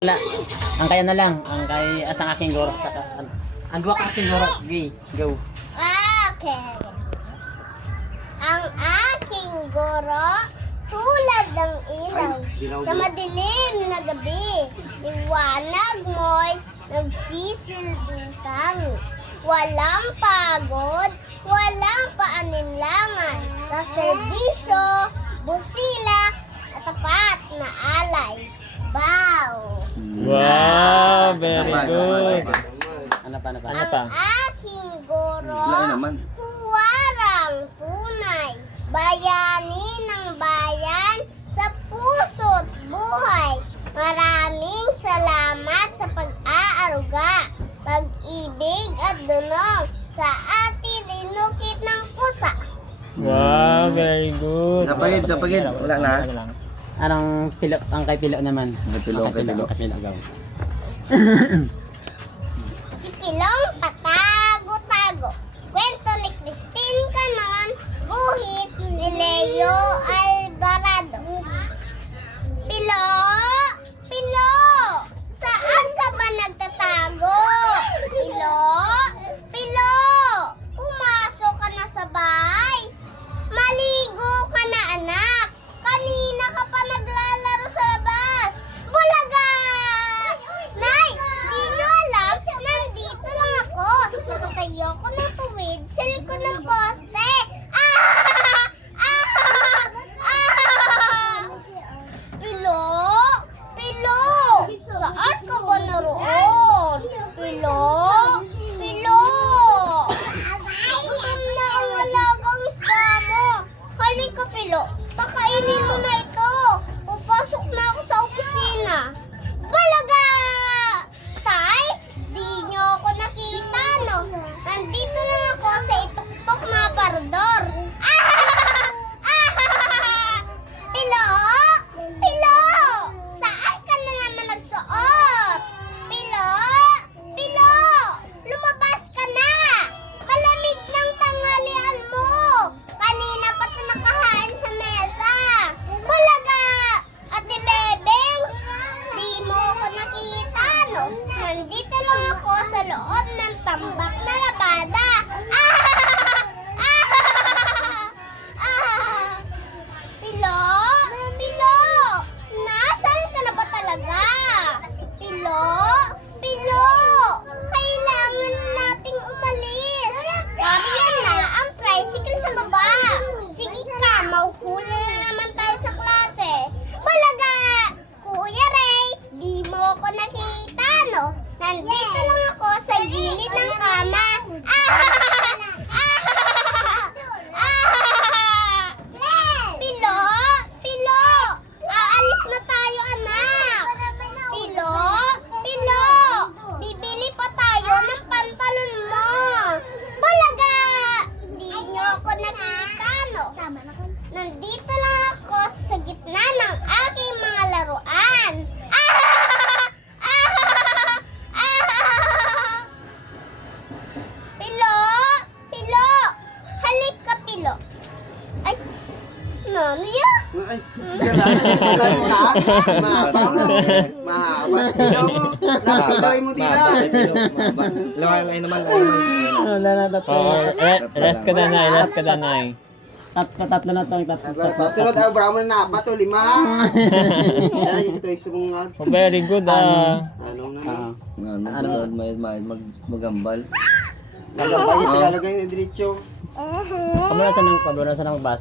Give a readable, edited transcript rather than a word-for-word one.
Wala. Ang kaya na lang. Ang kay asang aking goro. Ang dua ka aking goro. Go. Okay. Ang aking guro, tulad ng ilaw sa madilim na gabi. Liwanag mo'y nagsisilbing tangi. Walang pagod, walang paaninlangan. Sa serbisyo, busilak, at tapat na alay. Bow! Wow, very good. Ano pa? Ang aking guro, huwarang tunay, bayani ng bayan, sa puso't buhay. Maraming salamat sa pag-aaruga, pag-ibig at dunong sa atin inukit ng pusa. Wow, very good. Sapagid. Wala na. Anong pilo? Ang kay pilo naman. Ang pilo. Go. Si Pilong patago-tago. Kwento ni Christine Canon, guhit ni Leo Alvarado. Pilo! Pilo! Saan ka ba nagtatago? Pilo! Pilo! Pumasok ka na sa bahay. Maligo ka na, anak. Kanina ka pa naglalaro sa labas. Bulaga! Nay, di nyo alam, nandito lang ako. Nakatayo ko ng tuwid sa likod ng poste. Pilo! Pilo! Saan ka ba naroon? Pilo! Pilo! Gutom na ang alagang isda mo. Halika, Pilo. Pakainin mo na ito. Papasok na ako sa opisina. Balaga! Tay, di nyo ako nakita, no? Nandito lang ako sa ituktok na parador. Pilo! Pilo! Saan ka na naman nagsuot? Pilo! Pilo! Lumabas ka na! Malamig ng tanghalian mo! Kanina pa ito nakahain sa mesa! Bulaga! Ate Bebeng, di mo ako nakita, no? Nandito lang ako sa loob ng tambak na labada! Pilo! Pilo! Nasaan ka na ba talaga? Pilo! Pilo! Kailangan nating umalis. Pariyan na ang tricycle sa baba. Sige ka, mauhuli na naman tayo sa klase. Bulaga! Kuya Ray, di mo ako nakita, no? Nandito lang ako sa gilid ng kama. Pilo! Pilo! Aalis na tayo, anak! Pilo! Pilo! Bibili pa tayo ng pantalon mo! Bulaga! Di nyo ako nakita, no? Nandito lang ako sa gitna ng aking mga laruan. Pilo! Pilo! Halika, Pilo! Ay! Ano yan? Ay, wala mo na. Mahaba mo. Mahaba. Pilaw mo. Napilawin mo dila. Laway naman. Wala na tatlo. Rest ka na, Nay. Rest ka na, Nay. Tatlo na to. Sunod, Abraham na apat o 5. Ay, ito yung sumungat. Oh, very good, Anong na? Magambal. Lalagay na diretso. Pabula sa nang magbasa.